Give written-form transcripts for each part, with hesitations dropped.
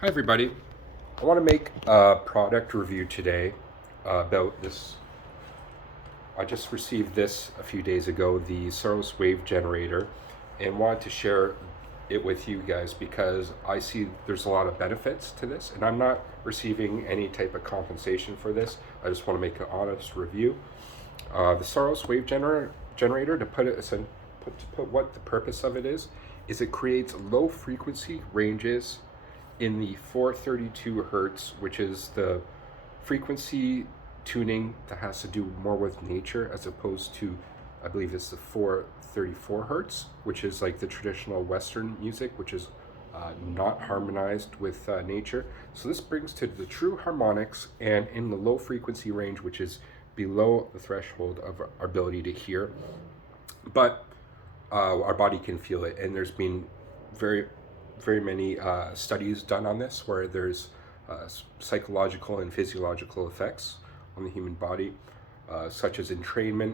Hi everybody. I want to make a product review today about this. I just received this a few days ago, the Saros Wave Generator, and wanted to share it with you guys because I see there's a lot of benefits to this, and I'm not receiving any type of compensation for this. I just want to make an honest review. The Saros Wave Generator, to put what the purpose of it is it creates low frequency ranges in the 432 hertz, which is the frequency tuning that has to do more with nature as opposed to, I believe it's the 434 hertz, which is like the traditional Western music, which is not harmonized with nature. So this brings to the true harmonics and in the low frequency range, which is below the threshold of our ability to hear, but our body can feel it. And there's been very many studies done on this where there's psychological and physiological effects on the human body, such as entrainment,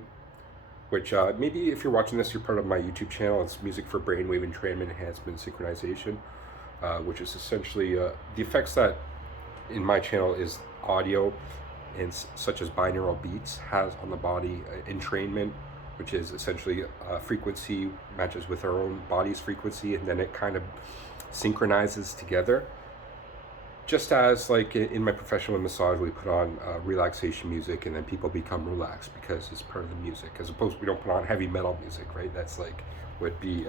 which maybe if you're watching this, you're part of my YouTube channel. It's music for brainwave entrainment, enhancement, synchronization, which is essentially the effects that in my channel is audio and such as binaural beats has on the body. Entrainment, which is essentially frequency matches with our own body's frequency, and then it kind of synchronizes together. Just as like in my professional massage, we put on relaxation music and then people become relaxed because it's part of the music, as opposed to we don't put on heavy metal music, right? That's like would be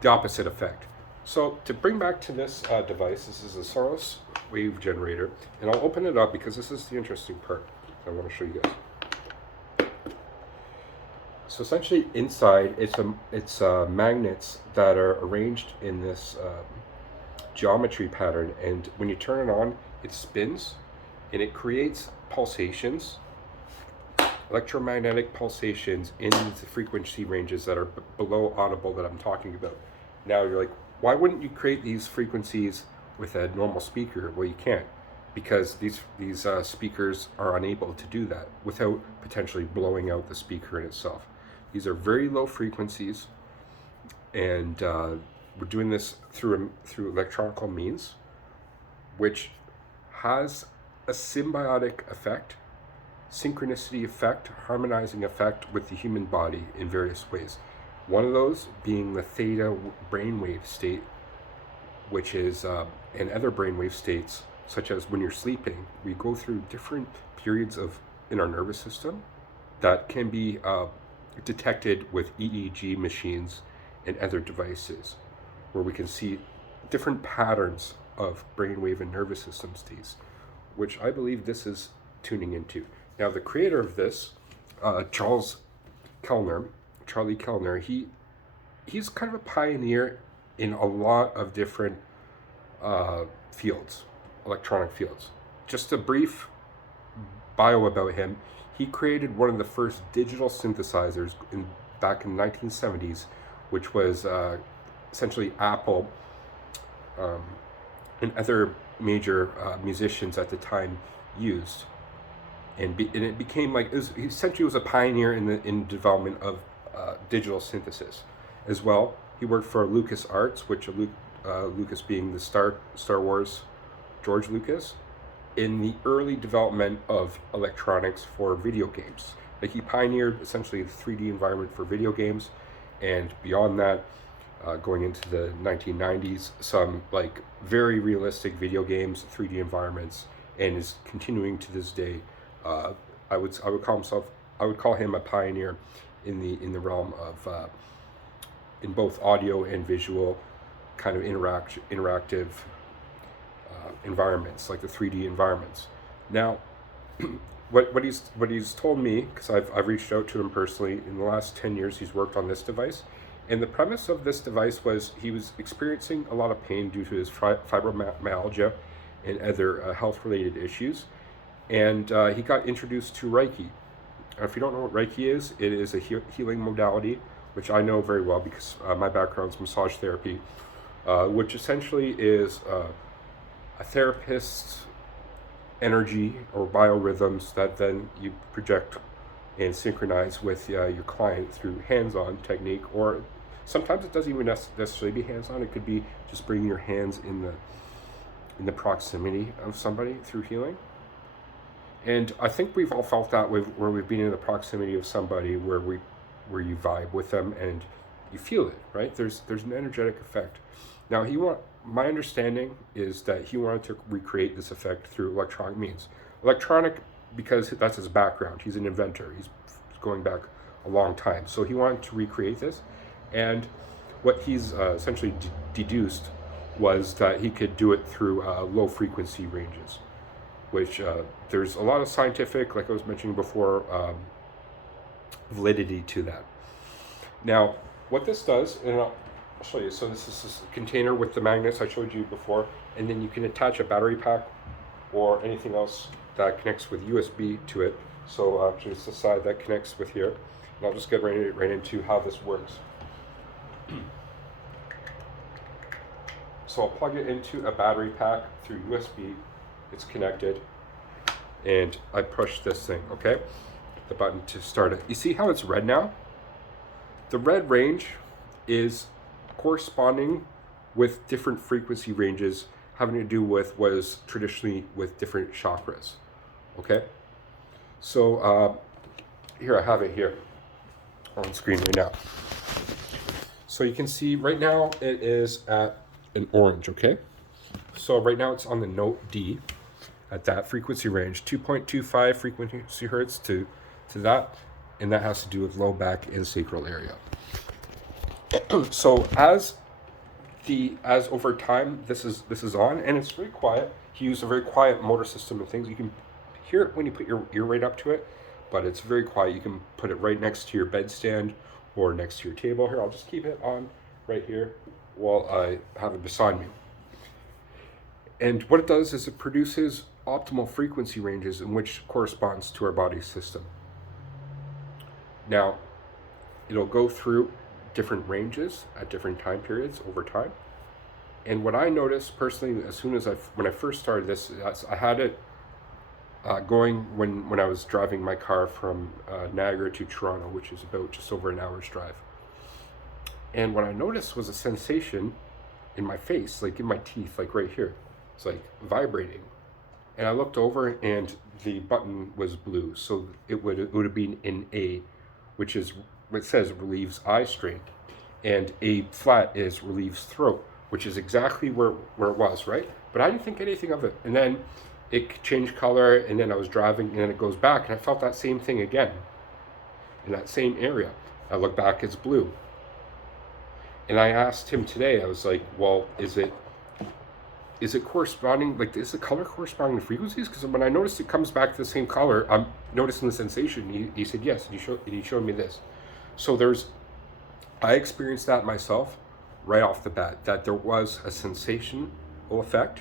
the opposite effect. So to bring back to this device, this is a Saros Wave Generator, and I'll open it up because this is the interesting part I want to show you guys. So essentially inside, it's magnets that are arranged in this geometry pattern, and when you turn it on, it spins and it creates pulsations, electromagnetic pulsations in the frequency ranges that are below audible that I'm talking about. Now you're like, why wouldn't you create these frequencies with a normal speaker? Well, you can't, because these speakers are unable to do that without potentially blowing out the speaker in itself. These are very low frequencies, and we're doing this through electronical means, which has a symbiotic effect, synchronicity effect, harmonizing effect with the human body in various ways. One of those being the theta brainwave state, which is, and other brainwave states, such as when you're sleeping, we go through different periods in our nervous system that can be detected with EEG machines and other devices, where we can see different patterns of brainwave and nervous system states, which I believe this is tuning into. Now, the creator of this, Charlie Kellner, he's kind of a pioneer in a lot of different fields, electronic fields. Just a brief bio about him. He created one of the first digital synthesizers back in the 1970s, which was essentially Apple and other major musicians at the time used. And it became like, he essentially was a pioneer in development of digital synthesis. As well, he worked for LucasArts, which Lucas being the Star Wars, George Lucas, in the early development of electronics for video games. Like, he pioneered essentially the 3D environment for video games, and beyond that, going into the 1990s, some like very realistic video games, 3D environments, and is continuing to this day. I would call him a pioneer in the realm of in both audio and visual kind of interactive environments, like the 3D environments. Now, what he's told me, because I've reached out to him personally in the last 10 years, he's worked on this device, and the premise of this device was he was experiencing a lot of pain due to his fibromyalgia and other health-related issues, and he got introduced to Reiki. If you don't know what Reiki is, it is a healing modality, which I know very well because my background is massage therapy, which essentially is a therapist's energy or biorhythms that then you project and synchronize with your client through hands-on technique, or sometimes it doesn't even necessarily be hands-on. It could be just bringing your hands in in the proximity of somebody through healing. And I think we've all felt that where we've been in the proximity of somebody where you vibe with them and you feel it, right? There's an energetic effect. Now my understanding is that he wanted to recreate this effect through electronic means. Electronic, because that's his background. He's an inventor. He's going back a long time. So he wanted to recreate this. And what he's essentially deduced was that he could do it through low frequency ranges, which there's a lot of scientific, like I was mentioning before, validity to that. Now, what this does, and I'll show you. So this is this container with the magnets I showed you before, and then you can attach a battery pack or anything else that connects with USB to it. So just the side that connects with here. And I'll just get right into how this works. So I'll plug it into a battery pack through USB. It's connected, and I push this thing, okay? The button to start it. You see how it's red now? The red range is corresponding with different frequency ranges having to do with what is traditionally with different chakras, okay? So here I have it here on screen right now. So you can see right now it is at an orange, okay? So right now it's on the note D at that frequency range, 2.25 frequency hertz to that, and that has to do with low back and sacral area. So as over time this is on, and it's very quiet. He used a very quiet motor system and things. You can hear it when you put your ear right up to it, but it's very quiet. You can put it right next to your bedstand or next to your table. Here, I'll just keep it on right here while I have it beside me. And what it does is it produces optimal frequency ranges in which corresponds to our body system. Now, it'll go through different ranges at different time periods over time. And what I noticed personally, as soon as when I first started this, I had it going when I was driving my car from Niagara to Toronto, which is about just over an hour's drive. And what I noticed was a sensation in my face, like in my teeth, like right here. It's like vibrating. And I looked over and the button was blue. So it would have been an A, which is what it says relieves eye strain. And A flat is relieves throat, which is exactly where it was, right? But I didn't think anything of it. And then it changed color, and then I was driving, and then it goes back, and I felt that same thing again in that same area. I look back, it's blue. And I asked him today, I was like, well, is it corresponding, like, is the color corresponding to frequencies? Because when I noticed it comes back to the same color, I'm noticing the sensation. He said yes, and he showed me this. So I experienced that myself right off the bat, that there was a sensational effect.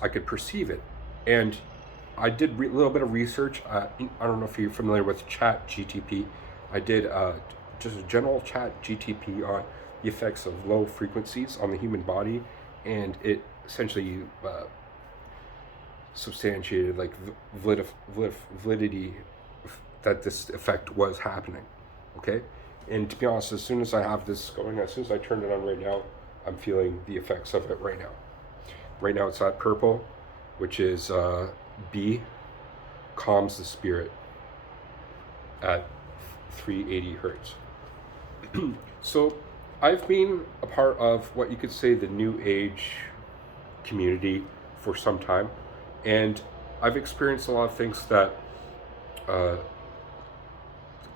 I could perceive it. And I did a little bit of research. I don't know if you're familiar with Chat GTP. I did just a general Chat GTP on the effects of low frequencies on the human body, and it essentially substantiated like validity that this effect was happening. Okay, and to be honest, as soon as I have this going, as soon as I turn it on right now, I'm feeling the effects of it right now. Right now it's at purple, which is B, calms the spirit at 380 hertz. So I've been a part of what you could say the New Age community for some time, and I've experienced a lot of things that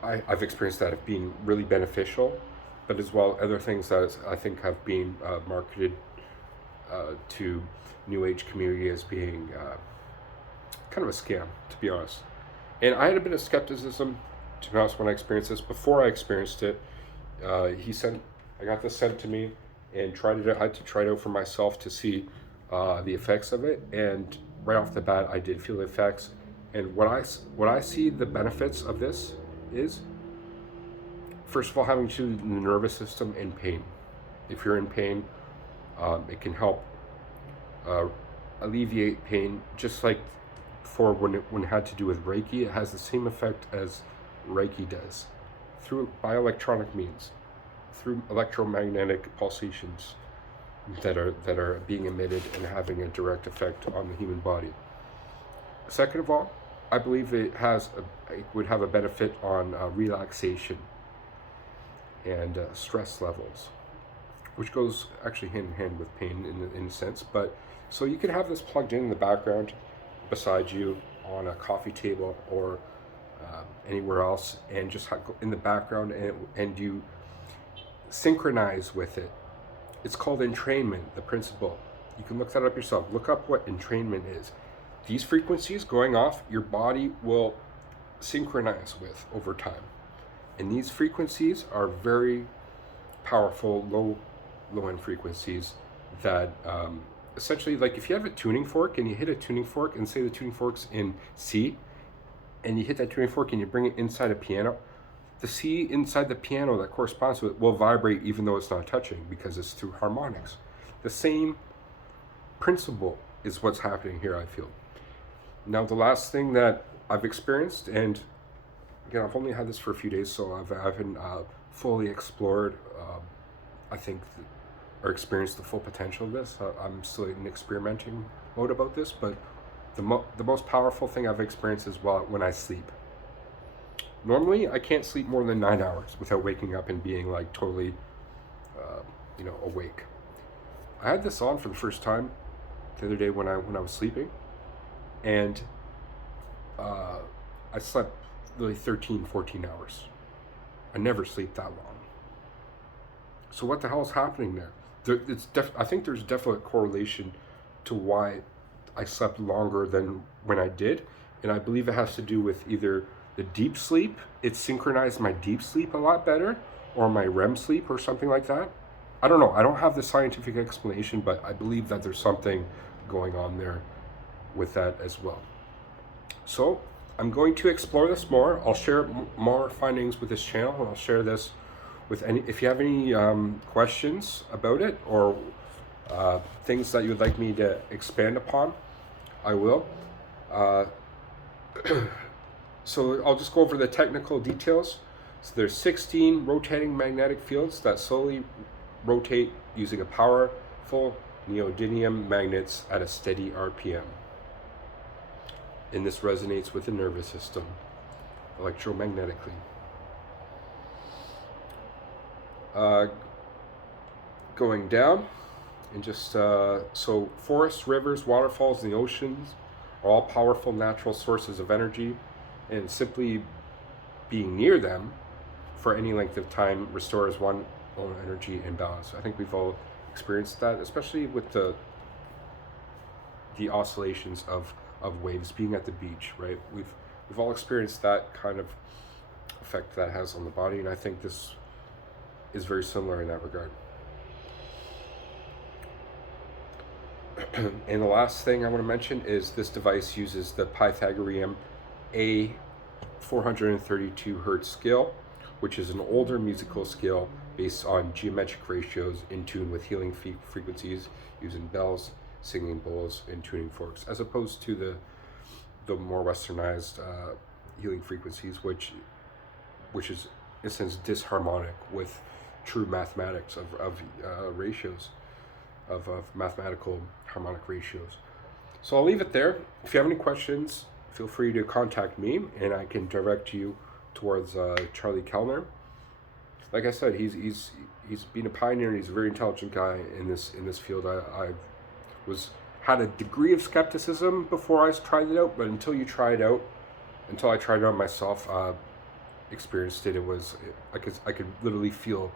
I've experienced that have been really beneficial, but as well other things that I think have been marketed to New Age community as being kind of a scam, to be honest. And I had a bit of skepticism, to be honest, when I experienced this. Before I experienced it, I got this sent to me and I had to try it out for myself to see the effects of it. And right off the bat, I did feel the effects. And what I see the benefits of this is, first of all, having to do with the nervous system and pain. If you're in pain, it can help alleviate pain, just like for when it had to do with Reiki. It has the same effect as Reiki does, by electronic means, through electromagnetic pulsations. that are being emitted and having a direct effect on the human body. Second of all, I believe it would have a benefit on relaxation and stress levels, which goes actually hand in hand with pain in a sense. But so you can have this plugged in the background beside you on a coffee table or anywhere else, and just in the background, and you synchronize with it. It's called entrainment, the principle. You can look that up yourself. Look up what entrainment is. These frequencies going off, your body will synchronize with over time. And these frequencies are very powerful, low end frequencies that essentially, like if you have a tuning fork and you hit a tuning fork and say the tuning fork's in C, and you hit that tuning fork and you bring it inside a piano, the C inside the piano that corresponds to it will vibrate even though it's not touching, because it's through harmonics. The same principle is what's happening here, I feel. Now, the last thing that I've experienced, and again, I've only had this for a few days, so I haven't fully explored, I think, or experienced the full potential of this. I'm still in experimenting mode about this, but the most powerful thing I've experienced is when I sleep. Normally, I can't sleep more than 9 hours without waking up and being like totally, awake. I had this on for the first time the other day when I was sleeping, and I slept really 13, 14 hours. I never sleep that long. So what the hell is happening there? I think there's definite correlation to why I slept longer than when I did, and I believe it has to do with either the deep sleep, it synchronized my deep sleep a lot better, or my REM sleep or something like that. I don't know. I don't have the scientific explanation, but I believe that there's something going on there with that as well. So I'm going to explore this more. I'll share more findings with this channel, and I'll share this with if you have any questions about it, or things that you would like me to expand upon, I will. So I'll just go over the technical details. So there's 16 rotating magnetic fields that slowly rotate using a powerful neodymium magnets at a steady RPM. And this resonates with the nervous system electromagnetically. Going down, and just so forests, rivers, waterfalls, and the oceans are all powerful natural sources of energy, and simply being near them for any length of time restores one's own energy and balance. I think we've all experienced that, especially with the oscillations of waves being at the beach, right? We've all experienced that kind of effect that has on the body, and I think this is very similar in that regard. And the last thing I want to mention is this device uses the Pythagorean A 432 Hertz scale, which is an older musical scale based on geometric ratios in tune with healing frequencies using bells, singing bowls, and tuning forks, as opposed to the more westernized healing frequencies, which is in a sense disharmonic with true mathematics of ratios, of mathematical harmonic ratios. So I'll leave it there. If you have any questions, feel free to contact me, and I can direct you towards Charlie Kellner. Like I said, he's been a pioneer, and he's a very intelligent guy in this field. I had a degree of skepticism before I tried it out, but until I tried it out myself, experienced it. I could literally feel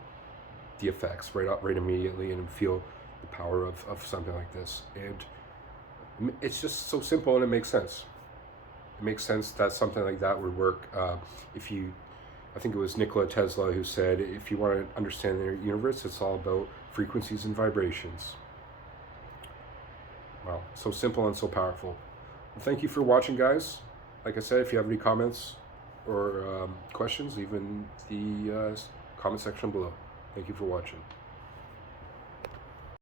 the effects right immediately, and feel the power of something like this. And it's just so simple, and it makes sense. It makes sense that something like that would work. I think it was Nikola Tesla who said, if you want to understand the universe, it's all about frequencies and vibrations. Wow, so simple and so powerful. Well, thank you for watching, guys. Like I said, if you have any comments or questions, leave in the comment section below. Thank you for watching.